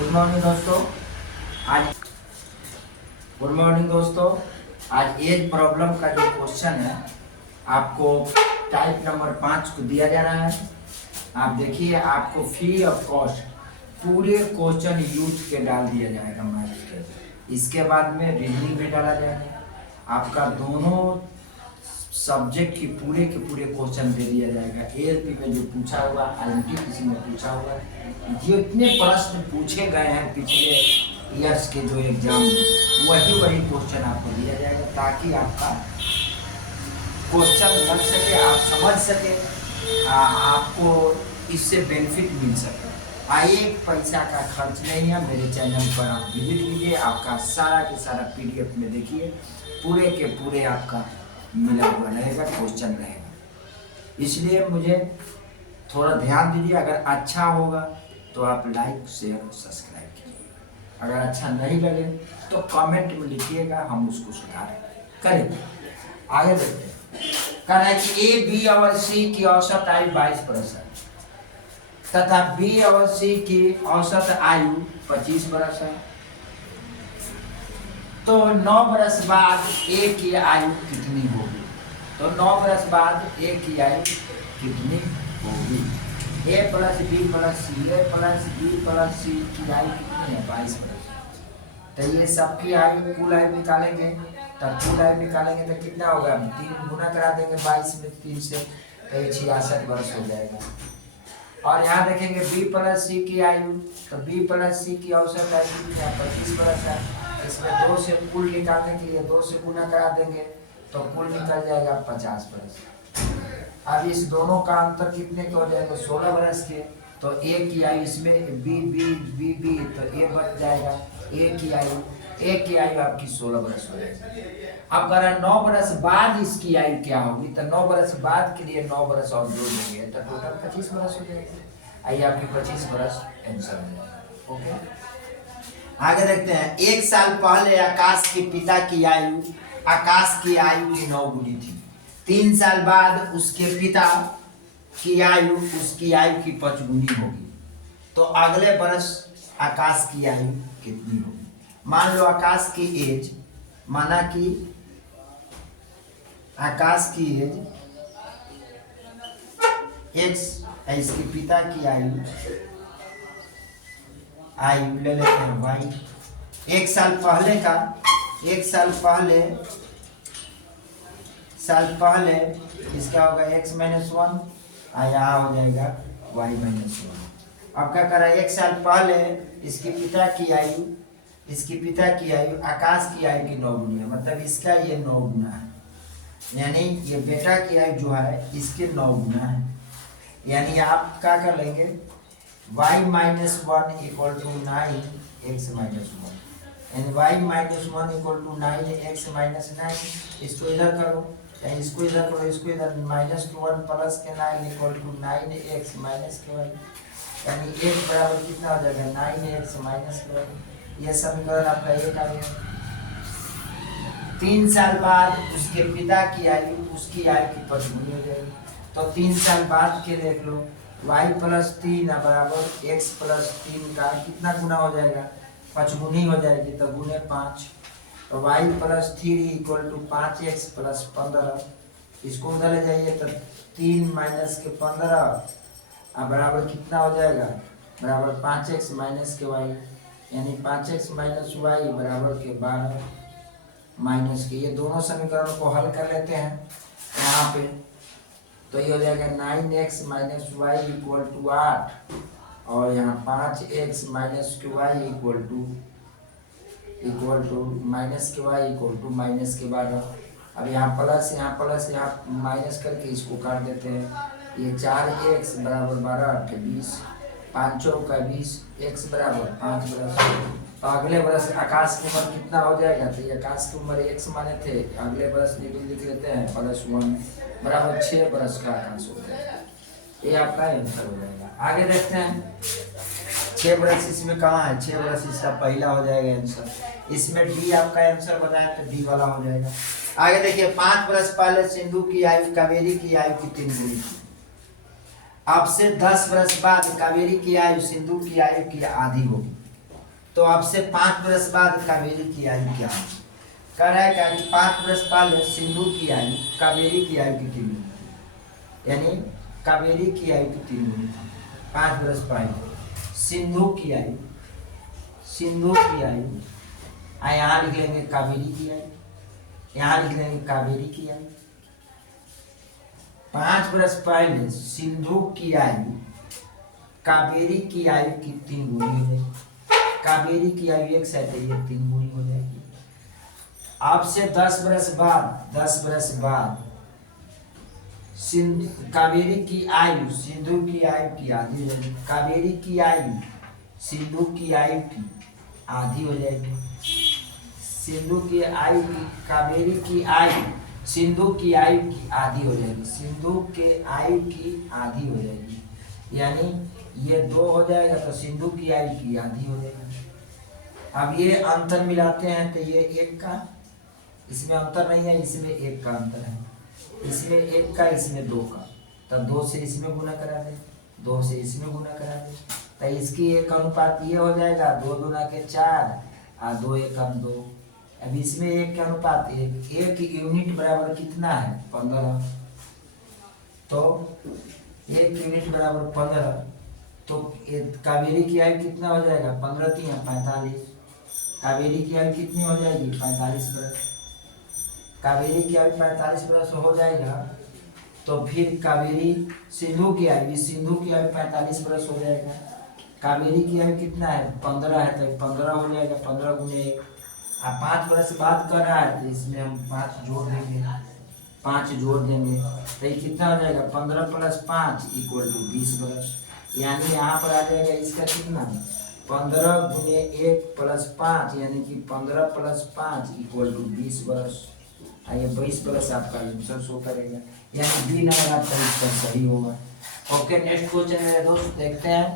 Good morning दोस्तों। आज good morning दोस्तों। आज एज प्रॉब्लम का जो क्वेश्चन है आपको टाइप नंबर 5 को दिया जा रहा है। आप देखिए, आपको फ्री ऑफ कॉस्ट पूरे क्वेश्चन यूज के डाल दिया जाएगा मैथ्स के। इसके बाद में रीजनिंग भी डाला जाएगा। आपका दोनों सब्जेक्ट की पूरे के पूरे क्वेश्चन दे दिया जाएगा। एएलपी में जो पूछा हुआ, आईएमपी में पूछा हुआ, जितने प्रश्न पूछे गए हैं पिछले ईयर्स के जो एग्जाम में वही क्वेश्चन आपको दिया जाएगा, ताकि आपका क्वेश्चन लग सके, आप समझ सके, आपको इससे बेनिफिट मिल सके। एक पैसा का खर्च नहीं है। मेरे चैनल पर आप विजिट कीजिए, आपका सारा के सारा पीडीएफ में देखिए, पूरे के पूरे आपका मिला हुआ रहेगा, क्वेश्चन रहेगा। इसलिए मुझे थोड़ा ध्यान दीजिए। अगर अच्छा होगा तो आप लाइक शेयर सब्सक्राइब कीजिए। अगर अच्छा नहीं लगे तो कमेंट में लिखिएगा, हम उसको सुधार करेंगे। आगे देखते हैं। कह रहा है कि ए बी और सी की औसत आयु 22 तथा बी और सी की औसत आयु 25 वर्ष है, तो 9 वर्ष बाद ए की आयु कितनी होगी? तो 9 वर्ष बाद ए की आयु कितनी होगी? ए प्लस बी प्लस सी, ए प्लस बी प्लस सी की आयु कितनी है? 22 वर्ष। तो ये सबकी आयु कुल आयु निकालेंगे, तब कुल आयु निकालेंगे तो कितना होगा? 3 गुना करा देंगे 22 में 3 से, तो ये 66 वर्ष हो जाएगा। और यहाँ देखेंगे बी प्लस सी की आयु, तो बी प्लस सी की औसत आयु कितनी है? 25 वर्ष है। इसमें 2 से कुल निकालने के लिए 2 से गुना करा देंगे तो कुल निकल जाएगा 50 वर्ष। अब इस दोनों का अंतर कितने के हो जाएगा? 16 वर्ष के। तो ए की आयु इसमें बी बी बी बी, तो ए बच जाएगा। ए की आयु आपकी 16 वर्ष हो जाएगी। अब कह रहा है 9 वर्ष बाद इसकी आयु क्या होगी? तो 9 वर्ष बाद के लिए 9 वर्ष और जोड़ देंगे तो टोटल 25 वर्ष हो जाएगा। आइए आपकी 25 वर्ष आंसर हो जाएगा। ओके, आगे देखते हैं। 1 साल पहले आकाश के पिता की आयु आकाश की आयु की 9 गुनी थी। 3 साल बाद उसके पिता की आयु उसकी आयु की 5 गुनी होगी। तो अगले वर्ष आकाश की आयु कितनी होगी? मान लो आकाश की एज, माना कि आकाश की एज x है, इसके पिता की आयु ले लेते हैं y। 1 साल पहले का, 1 साल पहले इसका होगा x - 1, यहाँ हो जाएगा y - 1। अब क्या करा? 1 साल पहले इसके पिता की आयु आकाश की आयु की 9 गुना है, मतलब इसका ये 9 गुना है, यानी ये बेटा की आयु जो है इसके 9 गुना है। यानी आप क्या कर लेंगे? y - 1 = 9x - 1, यानी y - 1 = 9x - 9। इसको इधर करो, इसको इधर करो, इसको इधर -1 प्लस के 9 = 9x - के 1, यानी x बराबर कितना हो जाएगा? 9x - के 1। यह समीकरण आपका एक आ गया। 3 साल बाद उसके पिता की आयु उसकी आयु की 5 गुनी हो जाएगी। तो 3 साल बाद के देख लो, y + 3 बराबर x + 3 का कितना गुना हो जाएगा? 5 गुनी हो जाएगी, तो गुने 5। तो y + 3 = 5x + 15। इसको उधर ले जाइए तो 3 - के 15 बराबर कितना हो जाएगा? बराबर 5x - के y, यानी 5x - y बराबर के 12 माइनस के। ये दोनों समीकरणों को हल कर लेते हैं यहाँ पे, तो ये हो जाएगा 9x - y = 8, और यहाँ 5x - के y = -12। अब यहाँ प्लस यहाँ माइनस करके इसको काट देते हैं। ये 4x बराबर 12 × 8 = 20, 5 × 20, x बराबर 5 वर्ष। तो अगले वर्ष आकाश की उम्र कितना हो जाएगा? तो ये आकाश की उम्र x माने थे, अगले वर्ष लिख लेते हैं +1 बराबर 6 वर्ष का आकाश हो जाएगा। ये आपका आंसर हो जाएगा। आगे देखते हैं। 6 वर्ष इसमें कहाँ है? 6 वर्ष इसका पहला हो जाएगा आंसर। इसमें डी आपका आंसर बताया तो डी वाला हो जाएगा। आगे देखिए, 5 वर्ष पहले सिंधु की आयु कावेरी की आयु की 3 गुनी थी। अब से 10 वर्ष बाद कावेरी की आयु सिंधु की आयु की आधी होगी। तो आपसे 5 बरस बाद कावेरी की आयु क्या है? कह रहा है क्या कि 5 बरस पहले सिंधु की आयु कावेरी की आयु की 3 गुनी थी, यानी कावेरी की आयु की 3 गुनी थी 5 बरस पहले। सिंधु की आयु यहाँ लिख लेंगे कावेरी की आयु, यहाँ लिख लेंगे कावेरी की आयु। 5 बरस पहले सिंधु की आयु कावेरी की आयु की 3 गुनी हो जाएगी। कावेरी की आयु 1 है तो ये 3 गुनी हो जाएगी। आपसे 10 बरस बाद कावेरी की आयु सिंधु की आयु की आधी हो जाएगी। कावेरी की आयु सिंधु की आयु की आधी हो जाएगी। सिंधु की आयु की कावेरी की आयु सिंधु की आयु की आधी हो जाएगी। सिंधु के आयु की आधी हो जाएगी, यानी ये 2 हो जाएगा तो सिंधु की आयु की आधी हो जाएगी। अब ये अंतर मिलाते हैं तो ये 1 का, इसमें अंतर नहीं है, इसमें 1 का अंतर है, इसमें 1 का, इसमें 2 का, तो 2 से इसमें गुना करा दे, 2 से इसमें गुना करा दे, तो इसकी एक अनुपात ये हो जाएगा 2 दूना के 4 और 2 एकम 2। अब इसमें 1 के अनुपात 1 यूनिट बराबर कितना है 15, तो 1 यूनिट बराबर 15, तो कावेरी की आयु कितना हो जाएगा 15 3 45। कावेरी की आयु कितनी हो जाएगी 45 बरस। कावेरी की आयु 45 बरस हो जाएगा तो फिर कावेरी सिंधु की आयु 45 बरस हो जाएगा। कावेरी की आयु कितना है 15 है तो 15 हो जाएगा, 15 गुने 1। अब 5 बरस बाद कर रहा है तो इसमें हम 5 जोड़ देंगे, 5 जोड़ देंगे तो ये कितना हो जाएगा 15 + 5 = 20 बरस। यानी यहाँ पर आ जाएगा इसका कितना 15 गुने 1 + 5 यानी कि 15 + 5 = 20 बरस। ये 22 बरस आपका आंसर शो करेगा, यानी बी नंबर आपका उत्तर सही होगा। ओके, नेक्स्ट क्वेश्चन मेरे दोस्त देखते हैं।